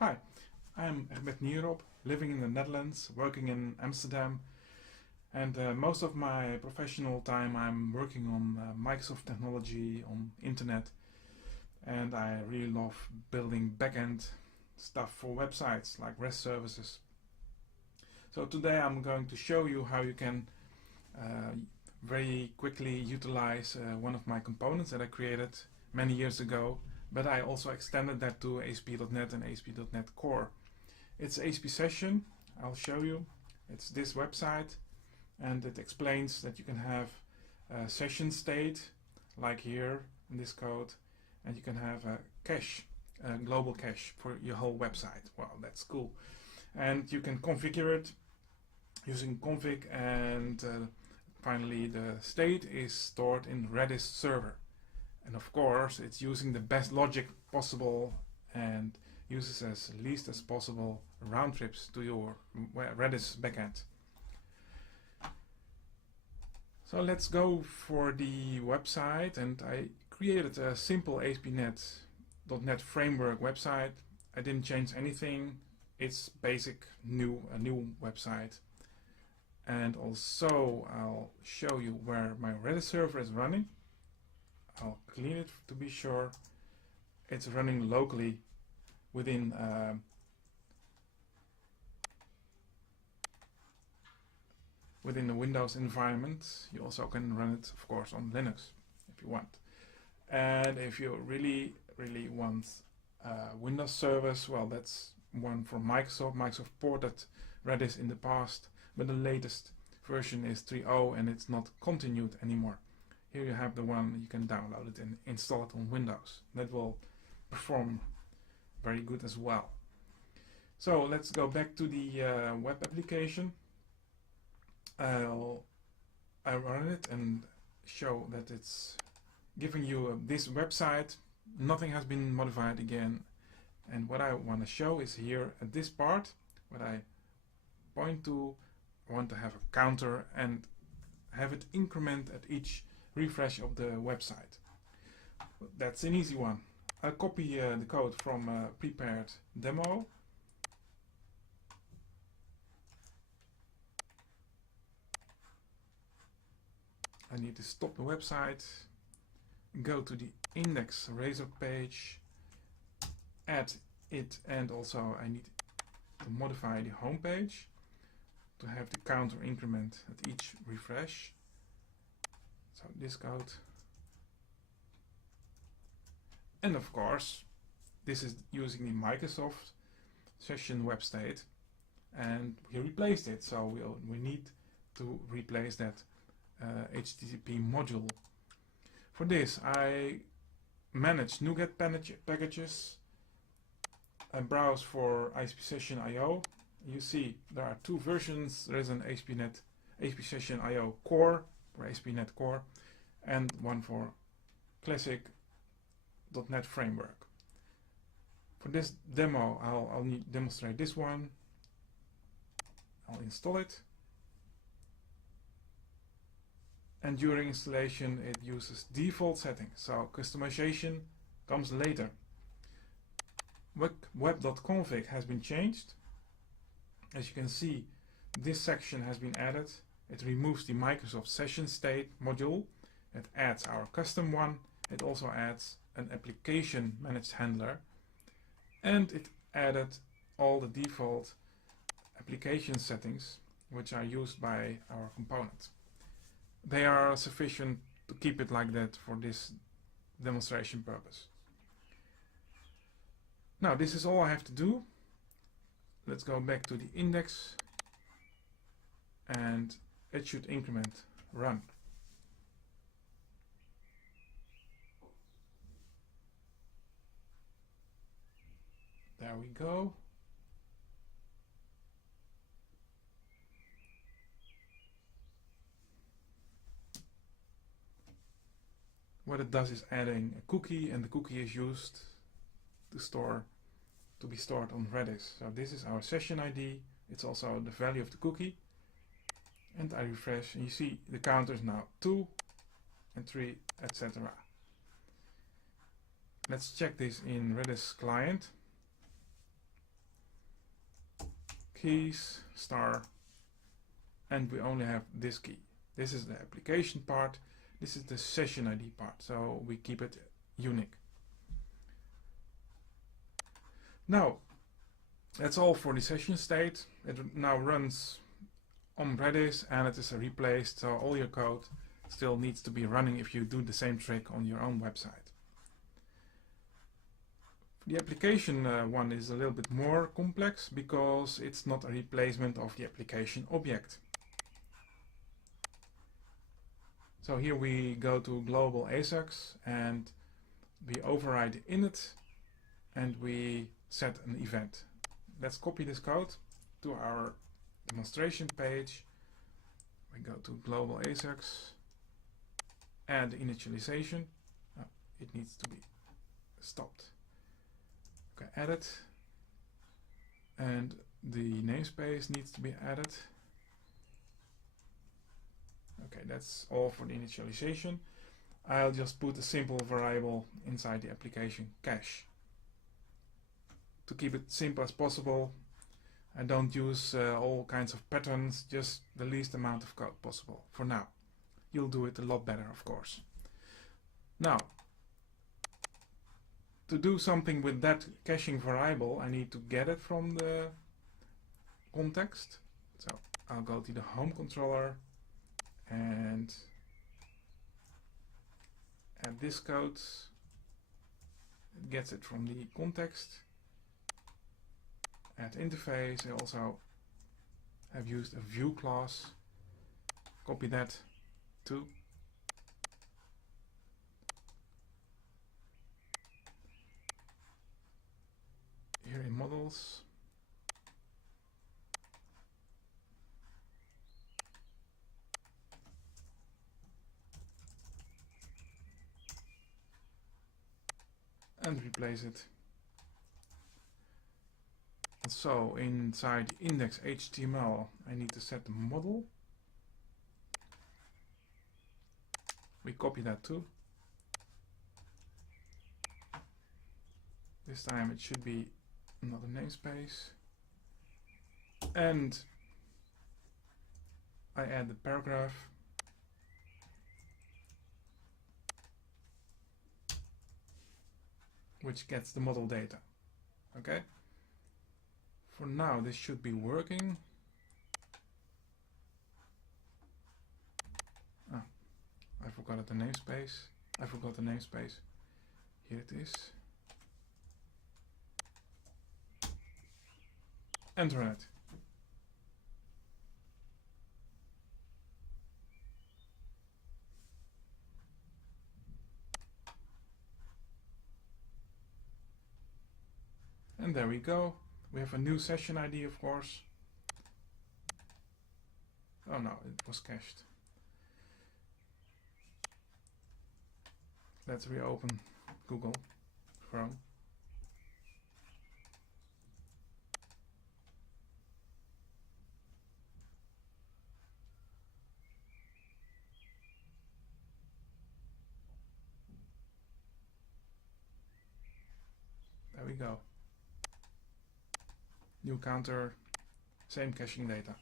Hi, I'm Ahmed Nierop, living in the Netherlands, working in Amsterdam, and most of my professional time I'm working on Microsoft technology, on internet, and I really love building backend stuff for websites like REST services. So today I'm going to show you how you can uh, very quickly utilize one of my components that I created many years ago, but I also extended that to ASP.NET and ASP.NET Core. It's ASP Session, I'll show you. It's this website, and it explains that you can have a session state, like here in this code, and you can have a cache, a global cache for your whole website. Wow, that's cool. And you can configure it using config, and finally the state is stored in Redis server. And of course, it's using the best logic possible and uses as least as possible round trips to your Redis backend. So let's go for the website, and I created a simple ASP.NET Framework website. I didn't change anything. It's basic, a new website. And also I'll show you where my Redis server is running. I'll clean it to be sure. It's running locally within within the Windows environment. You also can run it, of course, on Linux if you want. And if you really want Windows service, well, that's one from Microsoft. Microsoft ported Redis in the past, but the latest version is 3.0 and it's not continued anymore. Here you have the one, you can download it and install it on Windows. That will perform very good as well. So let's go back to the web application. I'll run it and show that it's giving you this website. Nothing has been modified again. And what I want to show is here at this part, what I point to, I want to have a counter and have it increment at each refresh of the website. That's an easy one. I'll copy the code from a prepared demo. I need to stop the website, go to the index razor page, add it, and also I need to modify the home page to have the counter increment at each refresh. So this code. And of course, this is using the Microsoft session web state, and we replaced it. So we need to replace that HTTP module. For this, I manage NuGet packages. I browse for ISP Session IO. You see there are two versions. There is an ASP Session IO Core for ASP.NET Core, and one for classic .NET Framework. For this demo, I'll demonstrate this one. I'll install it. And during installation, it uses default settings, so customization comes later. Web.config has been changed. As you can see, this section has been added. It removes the Microsoft Session State module. It adds our custom one. It also adds an application managed handler. And it added all the default application settings which are used by our component. They are sufficient to keep it like that for this demonstration purpose. Now this is all I have to do. Let's go back to the index, and it should increment run. There we go. What it does is adding a cookie, and the cookie is used to be stored on Redis. So this is our session ID. It's also the value of the cookie. And I refresh, and you see the counters now 2 and 3, etc. Let's check this in Redis client. keys, star, and we only have this key. This is the application part, this is the session ID part, so we keep it unique. Now, that's all for the session state. It now runs on Redis and it is replaced, so all your code still needs to be running if you do the same trick on your own website. The application one is a little bit more complex because it's not a replacement of the application object. So here we go to global ASUX and we override the init and we set an event. Let's copy this code to our demonstration page. We go to global ASUX, add initialization. Oh, it needs to be stopped. Okay, added, and the namespace needs to be added. Okay, that's all for the initialization. I'll just put a simple variable inside the application cache. To keep it simple as possible, I don't use all kinds of patterns, just the least amount of code possible for now. You'll do it a lot better, of course. Now, to do something with that caching variable, I need to get it from the context. So I'll go to the home controller and add this code. It gets it from the context. Add interface. I also have used a view class. Copy that too. Here in models. And replace it. So inside index HTML I need to set the model. We copy that too. This time it should be another namespace. And I add the paragraph. Which gets the model data. Okay? For now this should be working. Ah, I forgot the namespace. I forgot the namespace. Here it is. Enter it. And there we go. We have a new session ID, of course. Oh no, it was cached. Let's reopen Google Chrome. There we go. New counter, same caching data.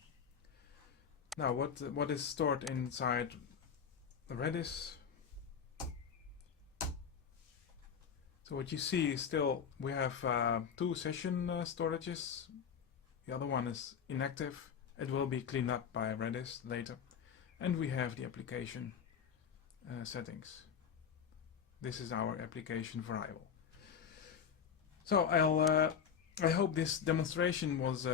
Now what is stored inside Redis? So what you see is still we have two session storages. The other one is inactive. It will be cleaned up by Redis later. And we have the application settings. This is our application variable. So I hope this demonstration was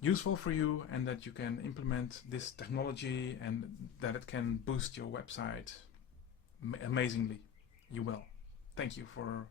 useful for you and that you can implement this technology and that it can boost your website amazingly. You will. Thank you for